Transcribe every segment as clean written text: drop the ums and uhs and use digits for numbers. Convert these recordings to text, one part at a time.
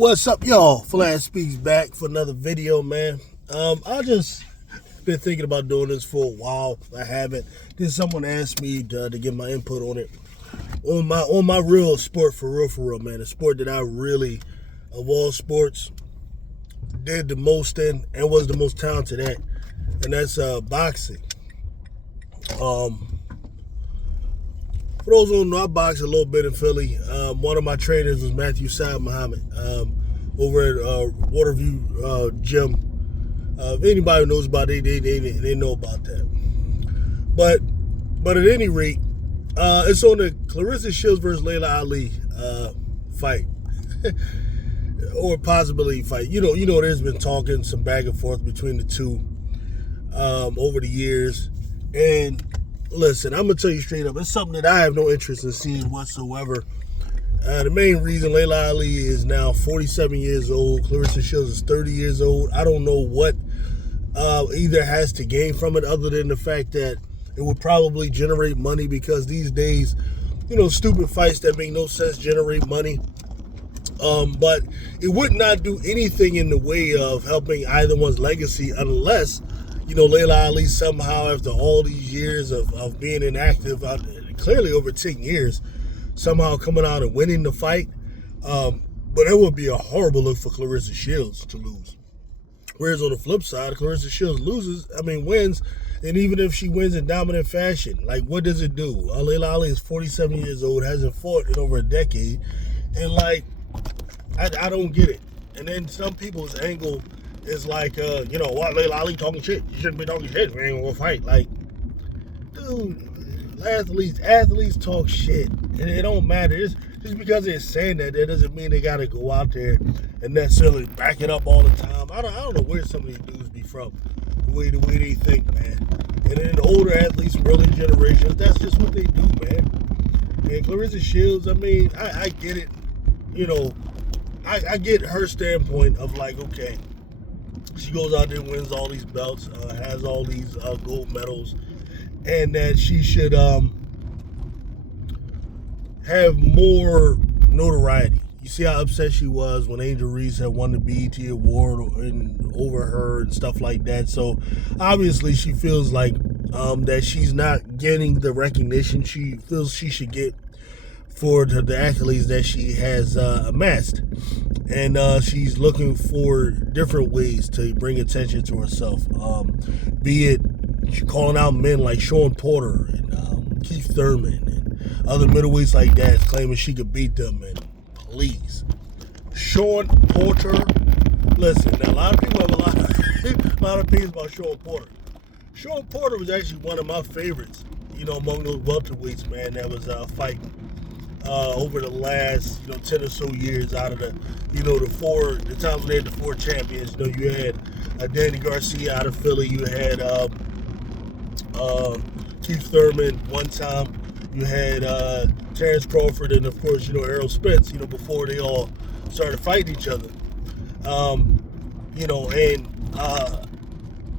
What's up, y'all? Flash Speaks back for another video, man. I just been thinking about doing this for a while. I haven't. Then someone asked me to get my input on it. On my real sport, for real, man. The sport that I really, of all sports, did the most in and was the most talented at, and that's boxing. For those who don't know, I boxed a little bit in Philly. One of my trainers was Matthew Saad Muhammad over at Waterview Gym. If anybody knows about it, they know about that. But at any rate, it's on the Claressa Shields versus Laila Ali fight. Or possibility fight. You know, there's been talking some back and forth between the two over the years. And listen, I'm going to tell you straight up, it's something that I have no interest in seeing whatsoever. The main reason, Laila Ali is now 47 years old. Claressa Shields is 30 years old. I don't know what either has to gain from it other than the fact that it would probably generate money, because these days, stupid fights that make no sense generate money. But it would not do anything in the way of helping either one's legacy unless, Laila Ali somehow, after all these years of being inactive, clearly over 10 years, somehow coming out and winning the fight. But it would be a horrible look for Claressa Shields to lose. Whereas on the flip side, Claressa Shields wins, and even if she wins in dominant fashion, like, what does it do? Laila Ali is 47 years old, hasn't fought in over a decade, and I don't get it. And then some people's angle is like, what, Laila Ali talking shit? You shouldn't be talking shit. We ain't gonna fight. Like, dude, athletes talk shit. And it don't matter. Just because they're saying that doesn't mean they gotta go out there and necessarily back it up all the time. I don't know where some of these dudes be from. The way they think, man. And then the older athletes from early generations, that's just what they do, man. And Claressa Shields, I get it. I get her standpoint of like, okay, she goes out there and wins all these belts, has all these gold medals, and that she should have more notoriety. You see how upset she was when Angel Reese had won the BET award over her and stuff like that. So obviously she feels like that she's not getting the recognition she feels she should get for the accolades that she has amassed. And she's looking for different ways to bring attention to herself. Be it calling out men like Sean Porter and Keith Thurman and other middleweights like that, claiming she could beat them. And please, Sean Porter, listen, now a lot of people have a lot of opinions about Sean Porter. Sean Porter was actually one of my favorites, among those welterweights, man, that was fighting over the last 10 or so years. Out of the the times when they had the four champions, you had Danny Garcia out of Philly, you had Keith Thurman one time, you had Terrence Crawford, and of course Errol Spence, before they all started fighting each other.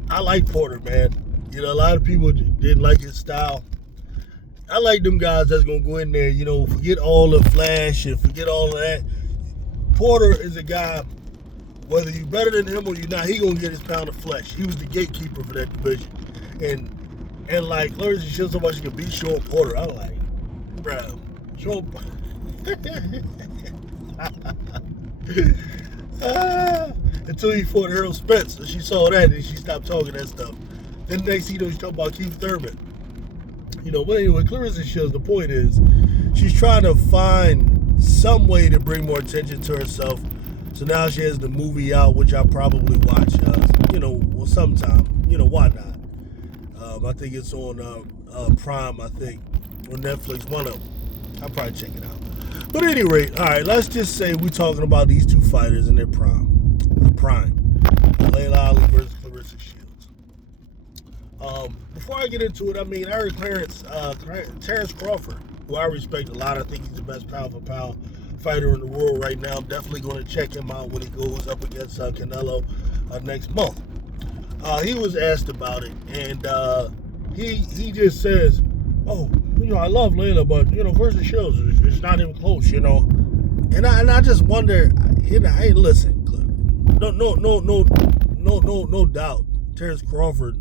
I like Porter, man. A lot of people didn't like his style. I like them guys that's going to go in there, forget all the flash and forget all of that. Porter is a guy, whether you're better than him or you're not, he going to get his pound of flesh. He was the gatekeeper for that division. And like, Claressa Shields, somebody she could beat Sean Porter. I'm like, bro, Sean until he fought Errol Spence. So she saw that and she stopped talking that stuff. Then next thing you know, she talking about Keith Thurman. But anyway, Claressa Shields, the point is, she's trying to find some way to bring more attention to herself. So now she has the movie out, which I'll probably watch, sometime. Why not? I think it's on Prime, I think, or Netflix, one of them. I'll probably check it out. But at any rate, all right, let's just say we're talking about these two fighters in their prime. Laila Ali versus Claressa Shields. Before I get into it, I heard Terrence Crawford, who I respect a lot. I think he's the best pound-for-pound fighter in the world right now. I'm definitely going to check him out when he goes up against Canelo next month. He was asked about it, and he just says, "Oh, I love Laila, but Claressa Shields, it's not even close, And I just wonder, hey, listen, no doubt. Terrence Crawford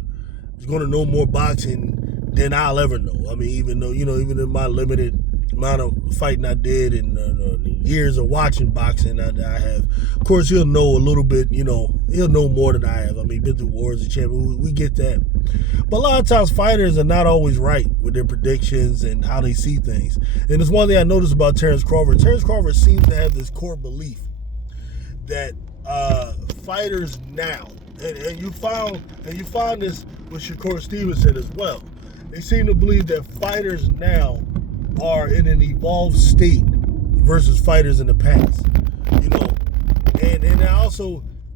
is going to know more boxing than I'll ever know. I mean, even in my limited amount of fighting I did and years of watching boxing that I have, of course he'll know a little bit. He'll know more than I have. I mean, been through wars and champion. We get that. But a lot of times fighters are not always right with their predictions and how they see things. And it's one thing I noticed about Terrence Crawford. Terrence Crawford seems to have this core belief that fighters now, and you found this with Shakur Stevenson as well. They seem to believe that fighters now are in an evolved state versus fighters in the past. And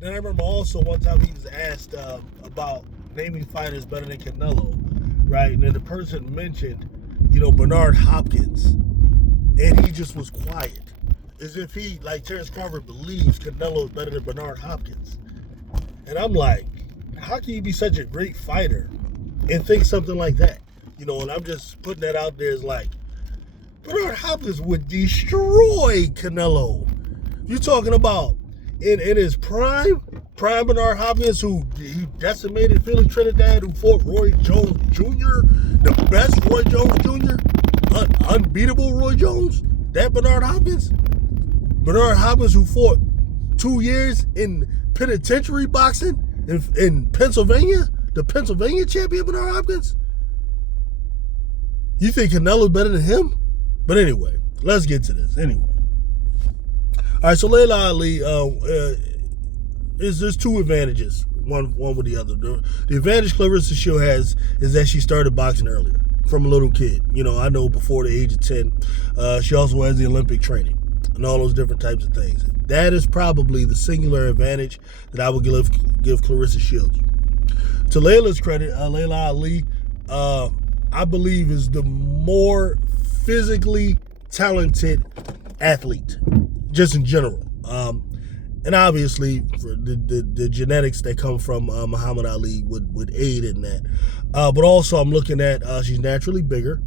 I remember also one time he was asked about naming fighters better than Canelo, right? And then the person mentioned, Bernard Hopkins, and he just was quiet, as if he, like Terrence Crawford, believes Canelo is better than Bernard Hopkins. And I'm like, how can you be such a great fighter and think something like that? And I'm just putting that out there as like, Bernard Hopkins would destroy Canelo. You're talking about in his prime Bernard Hopkins, who he decimated Felix Trinidad, who fought Roy Jones Jr., the best Roy Jones Jr., unbeatable Roy Jones, that Bernard Hopkins who fought 2 years in penitentiary boxing in Pennsylvania, the Pennsylvania champion Bernard Hopkins. You think Canelo's better than him? But anyway, let's get to this. Anyway. All right, so Laila Ali, there's two advantages, one with the other. The advantage Claressa Shields has is that she started boxing earlier, from a little kid. I know before the age of 10. She also has the Olympic training and all those different types of things. That is probably the singular advantage that I would give Claressa Shields. To Laila's credit, Laila Ali, I believe, is the more physically talented athlete, just in general. And obviously, for the genetics that come from Muhammad Ali would aid in that. But also, I'm looking at she's naturally bigger.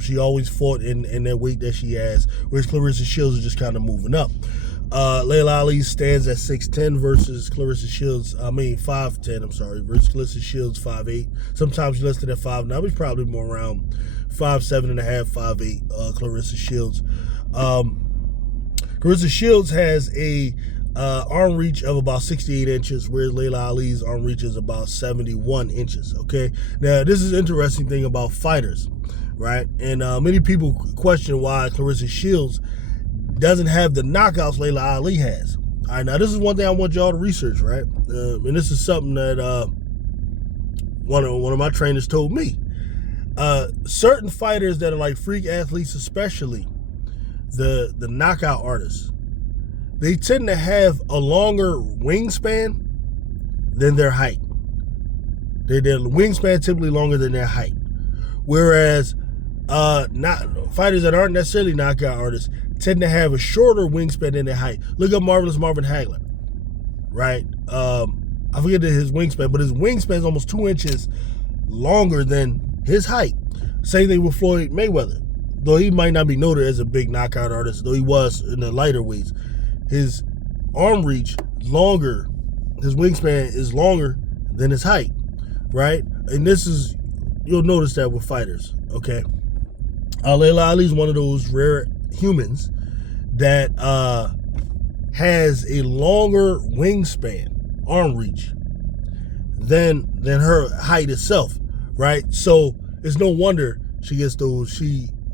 She always fought in that weight that she has, whereas Claressa Shields is just kind of moving up. Laila Ali stands at 6'10" versus Claressa Shields, 5'10", versus Claressa Shields 5'8". Sometimes less than that 5'9", but she's probably more around 5'7.5", 5'8", Claressa Shields. Claressa Shields has a arm reach of about 68 inches, whereas Laila Ali's arm reach is about 71 inches, okay? Now, this is an interesting thing about fighters, right? And many people question why Claressa Shields doesn't have the knockouts Laila Ali has. All right, now this is one thing I want y'all to research, right? And this is something that one of my trainers told me. Certain fighters that are like freak athletes, especially the knockout artists, they tend to have a longer wingspan than their height. Their wingspan typically longer than their height. Whereas fighters that aren't necessarily knockout artists tend to have a shorter wingspan than their height. Look up Marvelous Marvin Hagler, right? I forget his wingspan, but his wingspan is almost 2 inches longer than his height. Same thing with Floyd Mayweather. Though he might not be noted as a big knockout artist, though he was in the lighter weights, his arm reach is longer, his wingspan is longer than his height, right? And you'll notice that with fighters, okay? Laila Ali is one of those rare humans that has a longer wingspan, arm reach, than her height itself, right? So it's no wonder she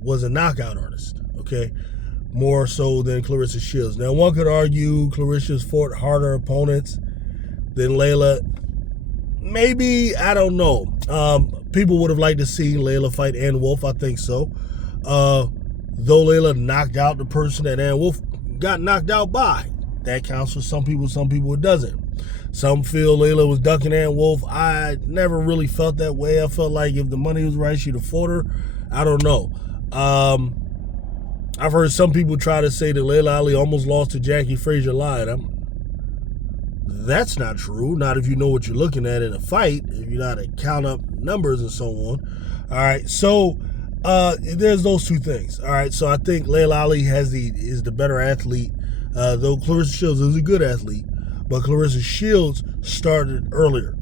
was a knockout artist, okay? More so than Claressa Shields. Now, one could argue Claressa's fought harder opponents than Laila. Maybe, I don't know. People would have liked to see Laila fight Ann Wolfe. I think so. Though Laila knocked out the person that Ann Wolfe got knocked out by. That counts for some people it doesn't. Some feel Laila was ducking Ann Wolfe. I never really felt that way. I felt like if the money was right, she'd have fought her. I don't know. I've heard some people try to say that Laila Ali almost lost to Jackie Frazier live. That's not true. Not if you know what you're looking at in a fight. If you know how to count up numbers and so on. All right. So there's those two things. All right. So I think Laila Ali is the better athlete though Claressa Shields is a good athlete, but Claressa Shields started earlier,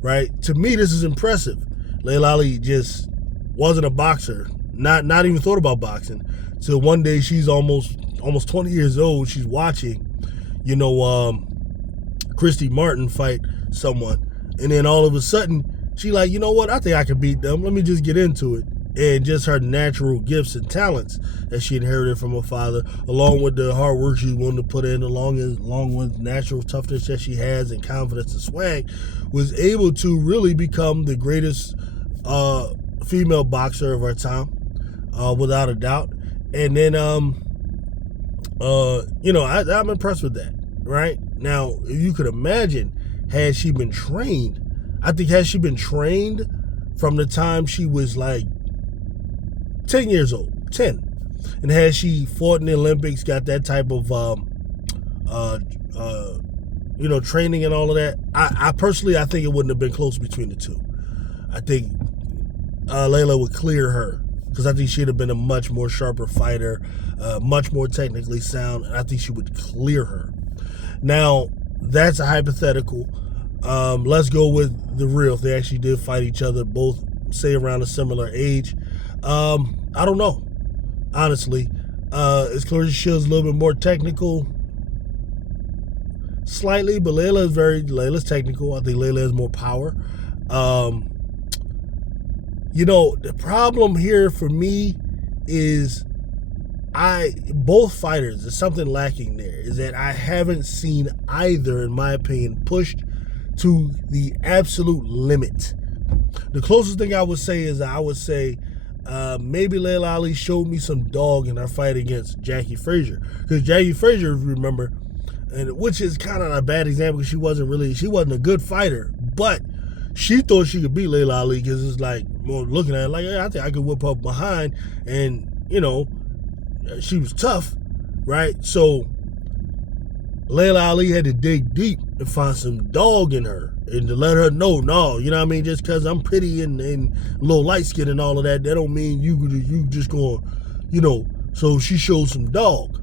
right? To me, this is impressive. Laila Ali just wasn't a boxer, not even thought about boxing. So one day she's almost 20 years old. She's watching, Christy Martin fight someone, and then all of a sudden she like, you know what? I think I can beat them. Let me just get into it. And just her natural gifts and talents that she inherited from her father, along with the hard work she's willing to put in, along with natural toughness that she has and confidence and swag, was able to really become the greatest female boxer of our time, without a doubt. And then, I'm impressed with that. Right now, if you could imagine, had she been trained, from the time she was like 10 years old, 10. And had she fought in the Olympics, got that type of, training and all of that, I personally think it wouldn't have been close between the two. I think Laila would clear her, because I think she'd have been a much more sharper fighter, much more technically sound, and I think she would clear her. Now, that's a hypothetical. Let's go with the real. If they actually did fight each other, both say around a similar age. I don't know, honestly. Is Claressa Shields a little bit more technical? Slightly, but Laila's technical. I think Laila has more power. The problem here for me is both fighters, there's something lacking there, is that I haven't seen either, in my opinion, pushed to the absolute limit. The closest thing I would say maybe Laila Ali showed me some dog in her fight against Jackie Frazier. Because Jackie Frazier, if you remember, which is kind of a bad example because she wasn't a good fighter, but she thought she could beat Laila Ali because it's like, more looking at it like, I think I could whip up behind, and, she was tough, right? So Laila Ali had to dig deep and find some dog in her and to let her know, no, you know what I mean? Just because I'm pretty and a little light skin and all of that, that don't mean you just going, so she showed some dog.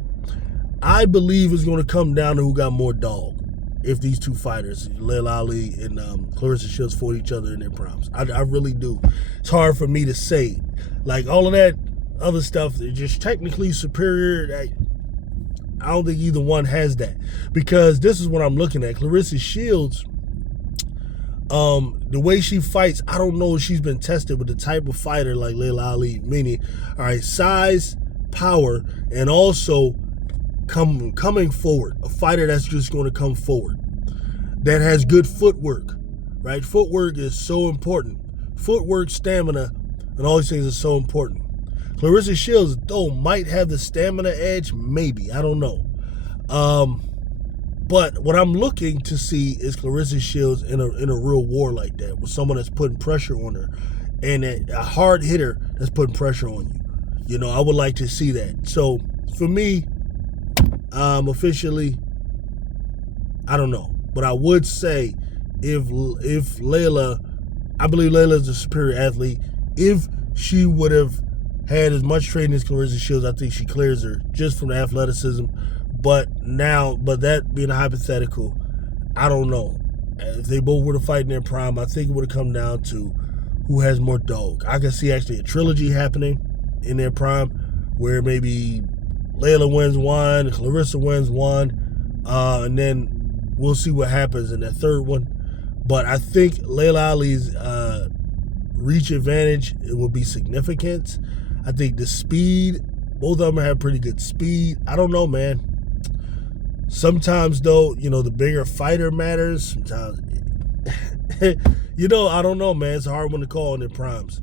I believe it's going to come down to who got more dog if these two fighters, Laila Ali and Claressa Shields, fought each other in their primes. I really do. It's hard for me to say. Like, all of that other stuff, they're just technically superior. I don't think either one has that, because this is what I'm looking at. Claressa Shields, the way she fights, I don't know if she's been tested with the type of fighter like Laila Ali, meaning, all right, size, power, and also coming forward. A fighter that's just going to come forward, that has good footwork, right? Footwork is so important. Footwork, stamina, and all these things are so important. Claressa Shields, though, might have the stamina edge, maybe. I don't know. But what I'm looking to see is Claressa Shields in a real war like that, with someone that's putting pressure on her, and a hard hitter that's putting pressure on you. I would like to see that. So, for me, officially, I don't know. But I would say if Laila, I believe Laila is a superior athlete. If she would have had as much training as Claressa Shields, I think she clears her just from the athleticism. But that being a hypothetical, I don't know. If they both were to fight in their prime, I think it would have come down to who has more dog. I can see actually a trilogy happening in their prime, where maybe Laila wins one, Claressa wins one, and then we'll see what happens in that third one. But I think Laila Ali's reach advantage, it will be significant. I think the speed, both of them have pretty good speed. I don't know, man. Sometimes, though, the bigger fighter matters. Sometimes, I don't know, man. It's a hard one to call in their primes.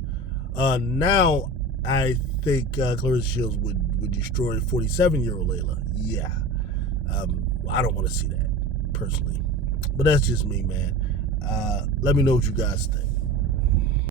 Now, I think Claressa Shields would destroy 47-year-old Laila. Yeah. I don't want to see that, personally. But that's just me, man. Let me know what you guys think.